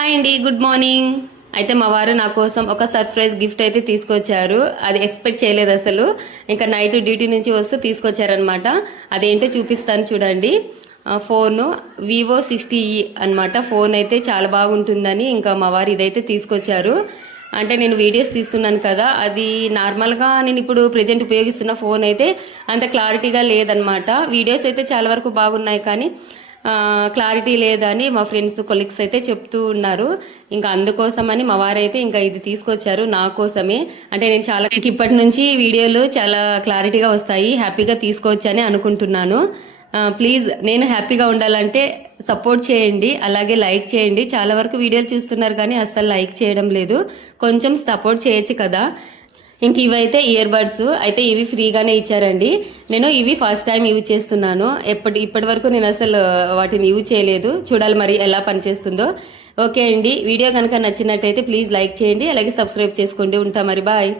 Hi అండి, good morning. అయితే మా వారు నా కోసం ఒక సర్ప్రైజ్ గిఫ్ట్ అయితే తీసుకొచ్చారు. అది ఎక్స్పెక్ట్ చేయలేదు అసలు. ఇంకా నైట్ డ్యూటీ నుంచి వస్తూ తీసుకొచ్చారనమాట. అదేంటో చూపిస్తాను చూడండి. ఫోను Vivo 60E అనమాట. ఫోన్ అయితే చాలా బాగుంటుందని ఇంకా మా వారు ఇదైతే తీసుకొచ్చారు. అంటే నేను వీడియోస్ తీస్తున్నాను కదా, అది నార్మల్గా నేను ఇప్పుడు ప్రజెంట్ ఉపయోగిస్తున్న ఫోన్ అయితే అంత క్లారిటీగా లేదనమాట. వీడియోస్ అయితే చాలా వరకు బాగున్నాయి, కానీ క్లారిటీ లేదని మా ఫ్రెండ్స్ కొలీగ్స్ అయితే చెప్తూ ఉన్నారు. ఇంకా అందుకోసమని మా వారైతే ఇంకా ఇది తీసుకొచ్చారు నా కోసమే. అంటే నేను చాలా ఇప్పటి నుంచి వీడియోలు చాలా క్లారిటీగా వస్తాయి, హ్యాపీగా తీసుకోవచ్చని అనుకుంటున్నాను. ప్లీజ్ నేను హ్యాపీగా ఉండాలంటే సపోర్ట్ చేయండి, అలాగే లైక్ చేయండి. చాలా వరకు వీడియోలు చూస్తున్నారు కానీ అస్సలు లైక్ చేయడం లేదు. కొంచెం సపోర్ట్ చేయొచ్చు కదా. ఇంక ఇవైతే ఇయర్ బడ్స్ అయితే ఇవి ఫ్రీగానే ఇచ్చారండి. నేను ఇవి ఫస్ట్ టైం యూజ్ చేస్తున్నాను. ఇప్పటి వరకు నేను అసలు వాటిని యూజ్ చేయలేదు. చూడాలి మరి ఎలా పనిచేస్తుందో. ఓకే అండి, వీడియో కనుక నచ్చినట్టయితే ప్లీజ్ లైక్ చేయండి, అలాగే సబ్స్క్రైబ్ చేసుకోండి. ఉంటా మరి, బాయ్.